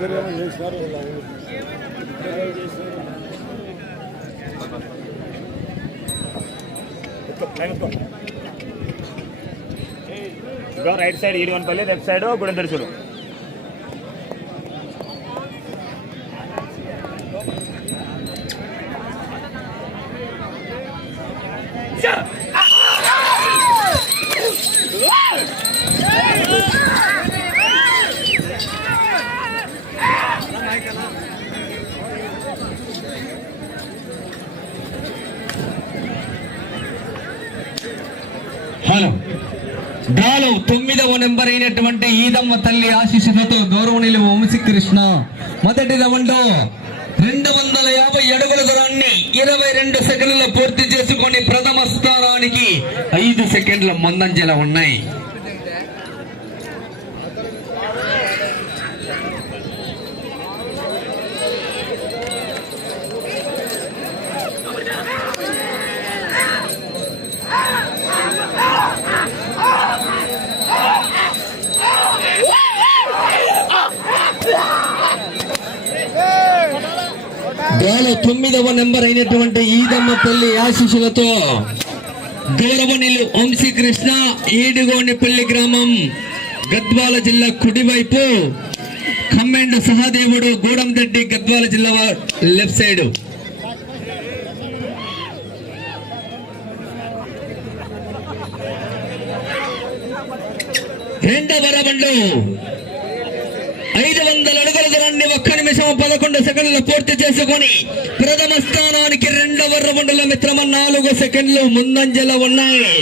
Görüyor musunuz? Var. Right side ఈడివన్పల్లి left side గుడంతరుచుడు hello డ్రాలో తొమ్మిదవ నెంబర్ అయినటువంటి ఈదమ్మ తల్లి ఆశీస్సులతో గౌరవనీయులు వంశీకృష్ణ మొదటి రౌండ్ రెండు వందల యాభై అడుగుల దూరాన్ని ఇరవై రెండు సెకండ్లలో పూర్తి చేసుకొని ప్రథమ స్థానానికి ఐదు సెకండ్ల ముందంజల ఉన్నాయి. తొమ్మిదవ నెంబర్ అయినటువంటి ఈదమ్మ తల్లి ఆశీస్సులతో గౌరవనీయులు వంశీకృష్ణ ఏడుగోనిపల్లి గ్రామం గద్వాల జిల్లా కుడివైపు ఖమ్మెండు సహదేవుడు గూడందెడ్డి గద్వాల జిల్లా లెఫ్ట్ సైడ్. రెండవ రౌండ్. ఐదు వందల అడుగుల దూరాన్ని ఒక్క నిమిషం పదకొండు సెకండ్లు పూర్తి చేసుకొని ప్రథమ స్థానానికి రెండవ రౌండ్ల మిత్రమ నాలుగు సెకండ్లు ముందంజలో ఉన్నాయి?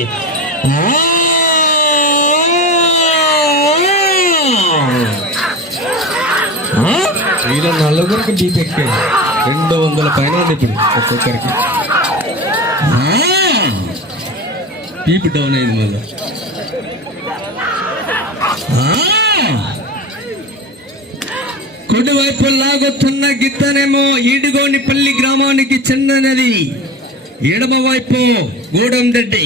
వీళ్ళ నలుగురికి డీప్ ఎక్కింది రెండు వందల పైన ఇప్పుడు ఒక్కొక్కరికి డీప్ డౌన్ అయింది మళ్ళీ. కుడివైపు లాగుతున్న గిత్తనేమో ఈడుగోనిపల్లి గ్రామానికి చెందినది ఎడమ వైపు గూడెం రెడ్డి.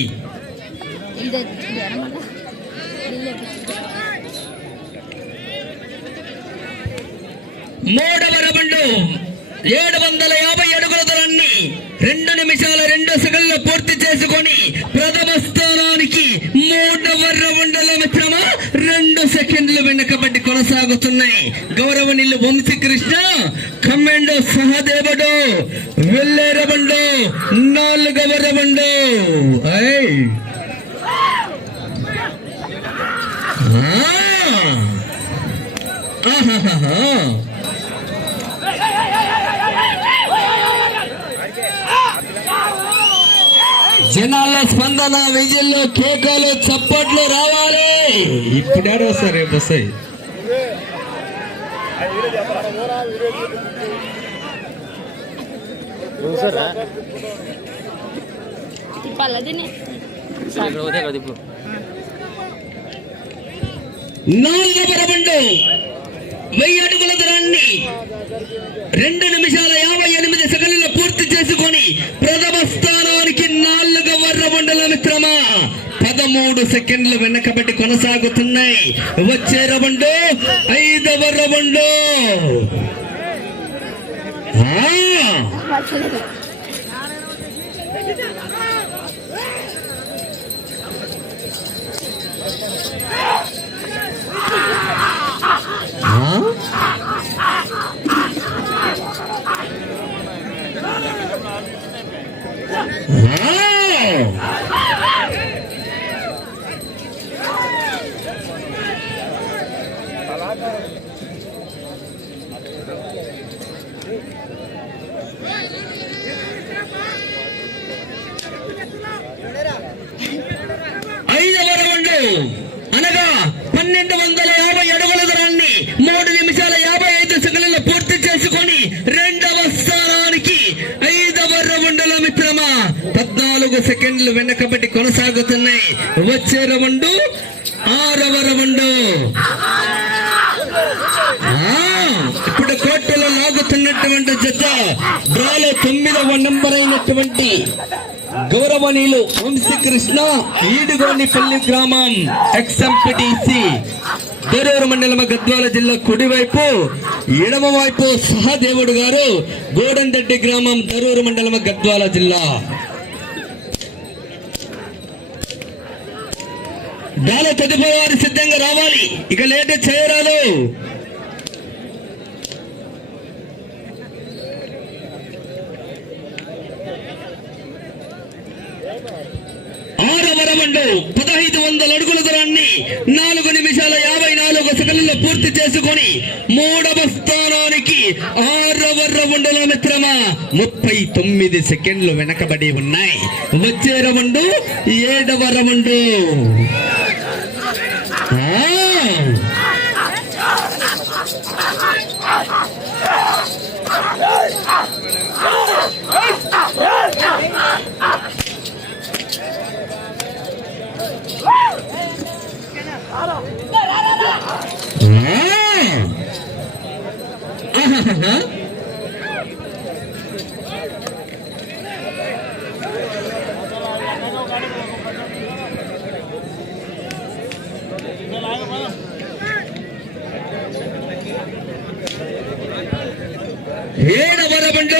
మూడవ రౌండ్ ఏడు వందల యాభై అడుగుల దూరాన్ని రెండు నిమిషాల రెండు సెకండ్లు పూర్తి చేసుకొని కొనసాగుతున్నాయి. గౌరవనీయులు వంశీకృష్ణ కమ్మెండు సహదేవుడు వెళ్ళే రవండు నాలుగవ రవండు. ఆహాహా జనాల స్పందన విజయంలో కేకలు చప్పట్లు రావాలి. ఇప్పుడు సరే వస్తారు నాలుగు పల్లదిని వెయ్యి అడుగుల దూరాన్ని రెండు నిమిషాల యాభై ఎనిమిది సెకండ్లు పూర్తి చేసుకొని ప్రథమ స్థానానికి నాలుగవ రౌండ్ల మిత్రమా పదమూడు సెకండ్లు వెనకబడి కొనసాగుతున్నాయి. వచ్చే రవండు ఐదవ రవండు Oh! పన్నెండు వందల యాభై అడుగుల దూరాన్ని మూడు నిమిషాల యాభై ఐదు సెకండ్లు పూర్తి చేసుకొని రెండవ స్థానానికి ఐదవ రౌండ్ల మిత్రమా పద్నాలుగు సెకండ్లు వెనకబడి కొనసాగుతున్నాయి. వచ్చే రౌండ్ ఆరవ రౌండ్. ఆ, ఇప్పుడు కోర్టులో లాగుతున్నటువంటి జత డ్రాలో తొమ్మిదవ నంబర్ అయినటువంటి గౌరవనీయులు వంశీకృష్ణ ఈడుగోనిపల్లి గ్రామం ఎక్స్ఎంపిటిసి దొరూరు మండలం గద్వాల జిల్లా కుడివైపు ఎడమ వైపు సహదేవుడు గారు గోడందడ్డి గ్రామం దరూరు మండలం గద్వాల జిల్లా దాని తదుపరి సిద్ధంగా రావాలి ఇక లేట్ చేయరాదు ఆరవరమండు పదహైదు వందల అడుగుల దూరాన్ని నాలుగు నిమిషాల యాభై నాలుగు సెకండ్లలో పూర్తి చేసుకొని మూడవ స్థానానికి ఆరవ రౌండ్ల మిత్రమా ముప్పై తొమ్మిది సెకండ్లు వెనకబడి ఉన్నాయి వచ్చే రౌండ్ ఏడవ రౌండ్ Ah! ఆహాహా. ఏడవ రౌండ్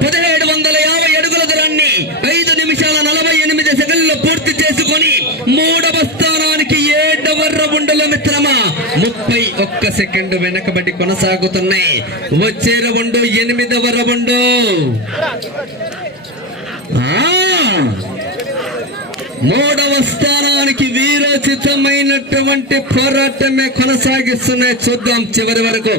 పదిహేడు వందల యాభై అడుగుల దూరాన్ని ఐదు నిమిషాల నలభై ఎనిమిది సెకండ్లు పూర్తి చేసుకొని మూడవ స్థానానికి ఏడవ రౌండ్ల ముప్పై ఒక్క సెకండ్ వెనకబడి కొనసాగుతున్నాయి. వచ్చే రౌండ్ ఎనిమిదవ రౌండ్. మూడవ స్థానానికి వీరోచితమైనటువంటి పోరాటమే కొనసాగిస్తున్నాయి చూద్దాం చివరి వరకు.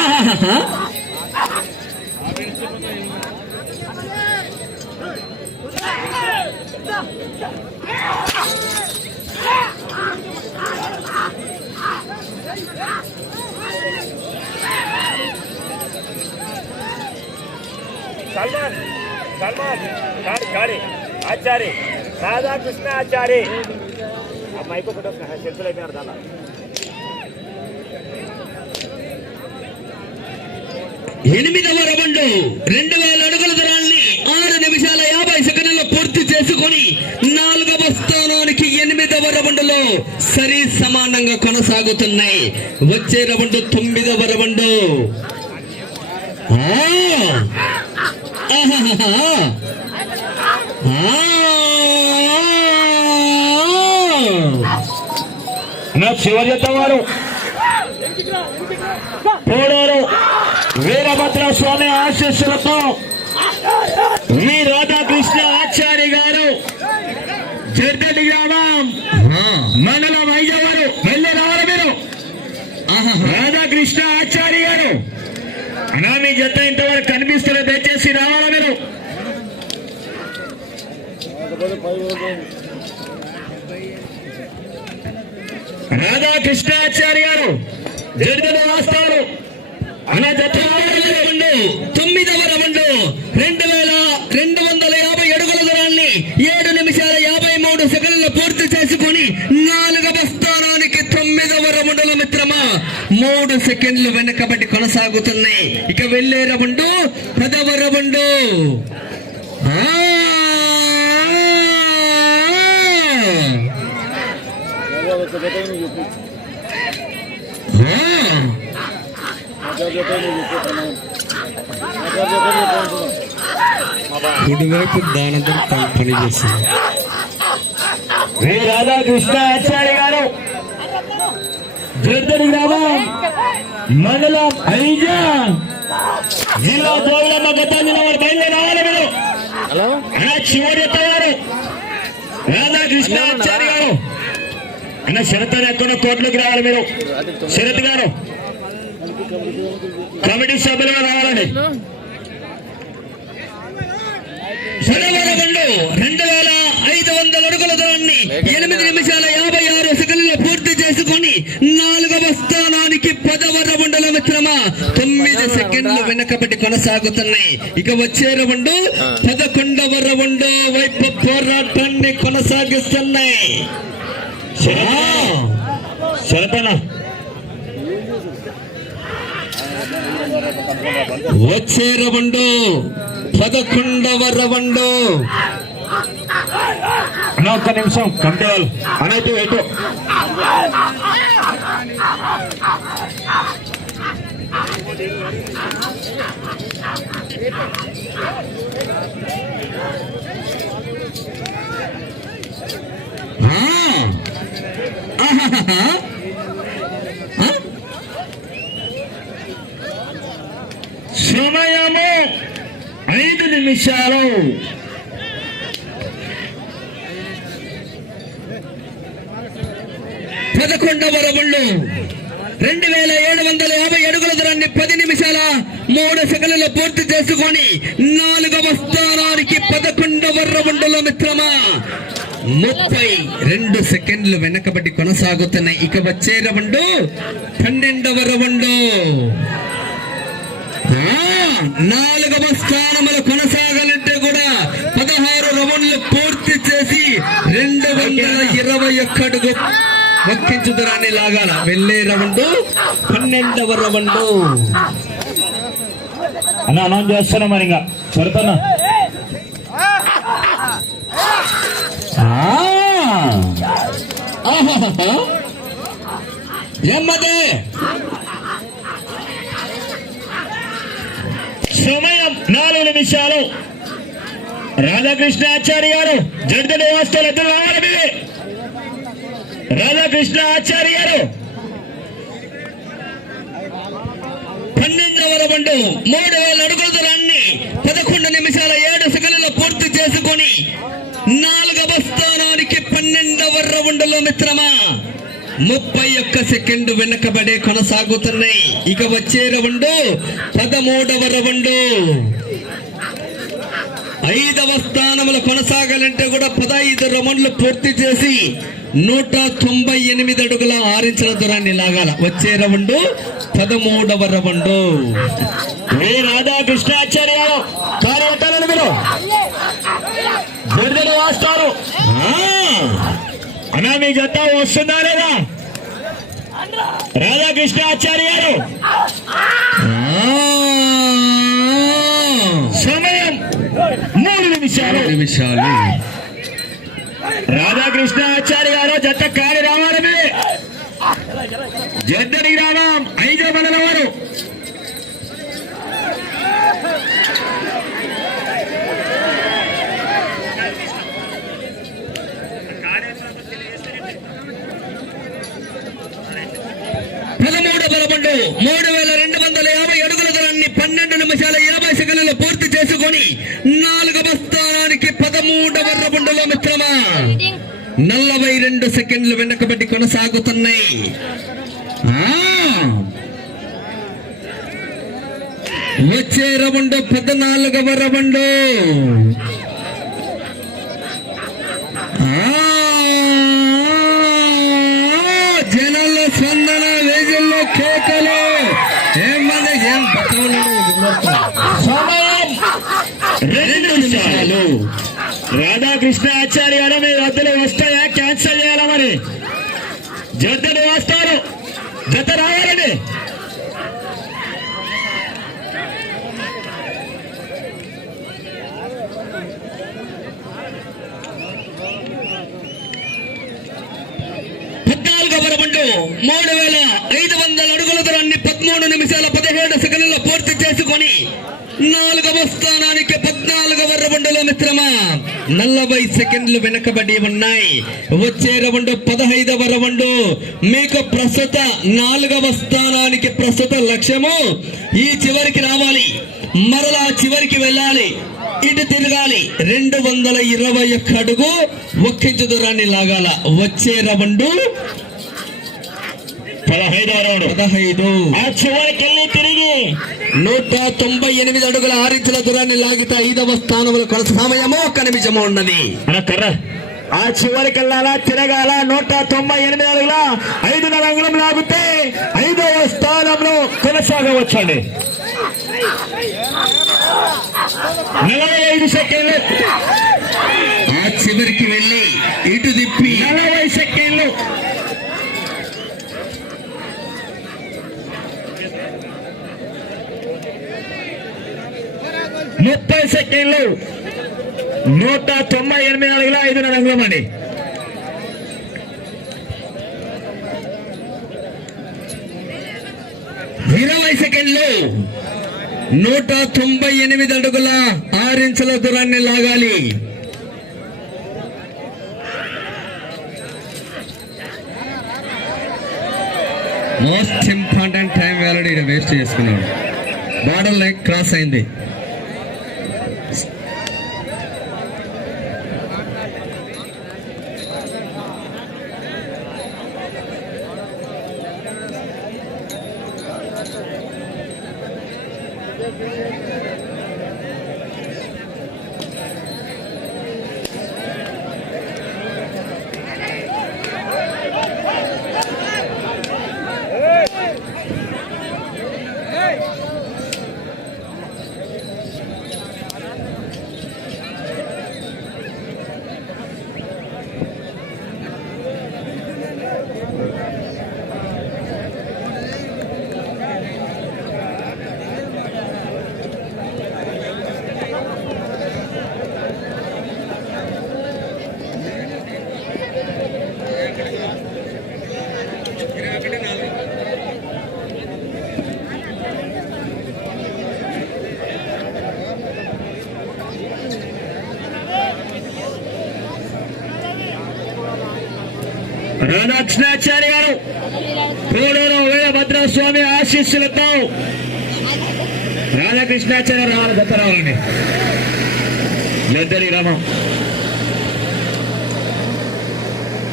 ఆహా సల్మాన్ సల్మాన్ కాడి కాడి ఆచారి రాధాకృష్ణ ఆచారి. అమ్మాయికి ఒకటి సెల్ఫీలు అయిపోయినారు దాని ఎనిమిదవ రౌండ్ రెండు వేల అడుగుల దూరాన్ని ఆరు నిమిషాల యాభై సెకండ్లలో పూర్తి చేసుకుని నాలుగవ స్థానానికి ఎనిమిదవ రౌండ్లో సరి సమానంగా కొనసాగుతున్నాయి. వచ్చే రౌండ్ తొమ్మిదవ రౌండ్. నా చివరి జత వారు పోడూరు వీరభద్ర స్వామి ఆశీస్సులతో మీ రాధాకృష్ణ ఆచార్య గారు జడ్డటి గ్రామం ఆ! మండలం అయ్యవారు వెళ్ళి రావాలి మీరు రాధాకృష్ణ ఆచార్య గారు నా మీ జత ఇంత కనిపిస్తున్న దయచేసి రావాలా మీరు రాధాకృష్ణాచార్య గారు జడ్డలు రాస్తారు అన్న జత తొమ్మిదవ రౌండ్ రెండు వేల రెండు వందల యాభై అడుగుల దూరాన్ని ఏడు నిమిషాల యాభై మూడు సెకండ్లు పూర్తి చేసుకొని నాలుగవ స్థానానికి తొమ్మిదవ రౌండ్ల మిత్రమా మూడు సెకండ్లు వెనకబడి కొనసాగుతున్నాయి. ఇక వెళ్ళే రౌండ్ పదవ రౌండ్. ఆ! కుడివైపు దానందరూ పని చేస్తుంది వి రాధాకృష్ణ ఆచార్య గారు జడ్డలి గ్రామం మండలం ఐజా. జిల్లా జోగులమ్మ గత నిలబడి బయలుదేరి రావాలి మీరు. హలో? అన్న చివరి ఎత్త గారు రాధాకృష్ణ ఆచార్య గారు. అన్న శరత్ ఎక్కడ కోట్లోకి రావాలి మీరు. శరత్ గారు కమిటీ సభ్యులుగా రావాలండి పదవ రౌండ్ వేల ఐదు వందల అడుగుల దూరాన్ని ఎనిమిది నిమిషాల యాభై ఆరు సెకండ్లు పూర్తి చేసుకొని నాలుగవ స్థానానికి పదవ రౌండ్ల మిత్రమా తొమ్మిది సెకండ్లు వెనకబడి కొనసాగుతున్నాయి. ఇక వచ్చే రౌండ్ పదకొండవ రౌండ్ వైపు పోరాటాన్ని కొనసాగిస్తున్నాయి. శరతన వచ్చే రౌండ్ పదకొండవ రౌండ్ అన్న ఒక్క నిమిషం కమిటీ వాళ్ళు అన్న ఇటు ఇటు ఆ. ఆహాహాహా. ఆ? సమయము ఐదు నిమిషాలు. పదకొండవ రౌండ్. రెండు వేల ఏడు వందల యాభై అడుగుల దూరాన్ని పది నిమిషాల మూడు సెకండ్లలో పూర్తి చేసుకొని నాలుగవ స్థానానికి పదకొండవ రౌండ్లో మిత్రమా ముప్పై రెండు సెకండ్లు వెనకబడి కొనసాగుతున్నాయి ఇక వచ్చే రౌండ్. పన్నెండవ రౌండ్. నాలుగవ స్థానములు కొనసాగాలంటే కూడా పదహారు రౌండ్లు పూర్తి చేసి రెండు వందల ఇరవై ఒక్క అడుగు ఒక్కించు దూరాన్ని లాగాల. వెళ్ళే రౌండ్ పన్నెండవ రౌండ్. అన్న అనౌన్స్ చేస్తున్నా మరి ఇంకా. శరతన ఏమ్మదే సమయం నాలుగు నిమిషాలు. రాధాకృష్ణ ఆచార్య గారు జడ్డు నివాసాలు ఎదురు రావాలి రాధాకృష్ణ ఆచార్య గారు. పన్నెండవ మూడు వేల అడుగుల దూరాన్ని పదకొండు నిమిషాల ఏడు సెకండ్లలో పూర్తి చేసుకొని నాలుగవ స్థానానికి పన్నెండవ రౌండ్లో మిత్రమా? ముప్పై ఒక్క సెకండ్ వెనకబడే కొనసాగుతున్నాయి. ఇక వచ్చే రౌండ్ పదమూడవ రౌండ్. ఐదవ స్థానములు కొనసాగాలంటే కూడా పదహైదు రౌండ్లు పూర్తి చేసి నూట తొంభై ఎనిమిది అడుగుల ఆరించిన దూరాన్ని లాగాల. వచ్చే రౌండ్ పదమూడవ రౌండ్. ఏ రాధా ఆచార్య కార్యకర్తలను మీరు? విడుదల నివాసాలు అన్నా మీ జత వస్తుందా లేదా? రాధాకృష్ణ ఆచార్య గారు. సమయం మూడు నిమిషాలు. నిమిషాలు. రాధాకృష్ణ ఆచార్య గారు జత కాని రావాలి మీరే. జద్దడి గ్రామం ఐదో మండలం వారు పదమూడవ రౌండ్ మూడు వేల రెండు వందల యాభై అడుగుల దూరాన్ని పన్నెండు నిమిషాల యాభై సెకండ్లలో పూర్తి చేసుకొని నాలుగవ స్థానానికి పదమూడవ రౌండ్లో మిత్రమా నలభై రెండు సెకండ్లు వెనకబెట్టి కొనసాగుతున్నాయి. వచ్చే రౌండ్ పద్నాలుగవ రౌండ్. ఆ. రాధాకృష్ణ ఆచార్య గారు మీ వద్దలు వస్తాయా? క్యాన్సిల్ చేయాలా మరి? జద్దడు వస్తారు. జత రావాలండి. పద్నాలుగవ రౌండ్ మూడు వేల ఐదు వందల అడుగుల దూరాన్ని పదమూడు నిమిషాల పదిహేడు సెకండ్లలో పూర్తి చేసుకొని నాలుగవ స్థానానికి పద్నాలుగవ రౌండ్లో మిత్రమా నలభై సెకండ్లు వెనకబడి ఉన్నాయి. వచ్చే రౌండ్ పదహైదవ రౌండ్. మీకు ప్రస్తుత నాలుగవ స్థానానికి ప్రస్తుత లక్ష్యము ఈ చివరికి రావాలి. మరలా చివరికి వెళ్ళాలి. ఇటు తిరగాలి. రెండు వందల ఇరవై ఒక్క అడుగు ఒక్కించు దూరాన్ని లాగాల. వచ్చే రౌండ్ పదహైదవ రౌండ్ పదహైదు. ఆ చివరికి వెళ్ళి తిరిగి. నూట తొంభై ఎనిమిది అడుగుల ఆరించుల దూరాన్ని లాగితే ఐదవ స్థానంలో కొనస సమయము ఒక్క నిమిషము ఉన్నది. కర్ర. ఆ చివరికి వెళ్ళాలా తిరగాల నూట తొంభై ఎనిమిది అడుగుల ఐదు అంగుళం లాగితే ఐదవ స్థానంలో కొనసాగవచ్చండి. నలభై ఐదు సెకండ్లు. ఆ చివరికి వెళ్ళి ఇటు తిప్పి నలభై సెకండ్లు ముప్పై సెకండ్లు. నూట తొంభై ఎనిమిది అడుగుల ఐదు అంగుళం ఇరవై సెకండ్లు. నూట తొంభై ఎనిమిది అడుగుల ఆరించుల దూరాన్ని లాగాలి. మోస్ట్ ఇంపార్టెంట్ టైం వ్యాలిడ్ ఇక్కడ వేస్ట్ చేసుకున్నాడు. బార్డర్ లైన్ క్రాస్ అయింది. రాధాకృష్ణాచారి గారు కోడూరు వీరభద్ర స్వామి ఆశీస్సులతో రాధాకృష్ణాచార్య రావాలి గత రావాలండి లద్దరి రామం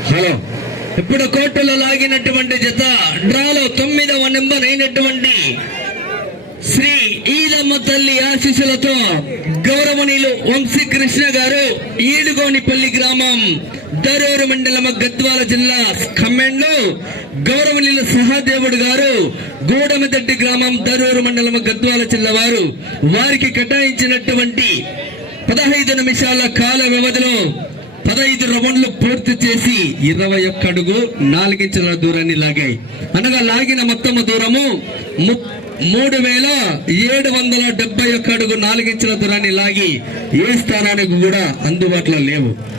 హలో. ఇప్పుడు కోర్టులో లాగినటువంటి జత డ్రాలో తొమ్మిదవ నెంబర్ అయినటువంటి శ్రీ ఈలమ్మ తల్లి ఆశీస్సులతో గౌరవనీయులు వంశీ కృష్ణ గారు ఈడుగోనిపల్లి గ్రామం దరూరు మండలం గద్వాల జిల్లా ఖమ్మెంలో గౌరవనీయుల సహదేవుడు గారు గూడమదడ్డి గ్రామం దరూరు మండలం గద్వాల జిల్లా వారు. వారికి కేటాయించినటువంటి పదహైదు నిమిషాల కాల వ్యవధిలో పదహైదు రౌండ్లు పూర్తి చేసి ఇరవై ఒక్క అడుగు నాలుగించుల దూరాన్ని లాగాయి. అనగా లాగిన మొత్తము దూరము ము- మూడు వేల ఏడు వందల డెబ్బై ఒక్క అడుగు నాలుగించుల దూరాన్ని లాగి ఏ స్థానానికి కూడా అందుబాటులో లేవు.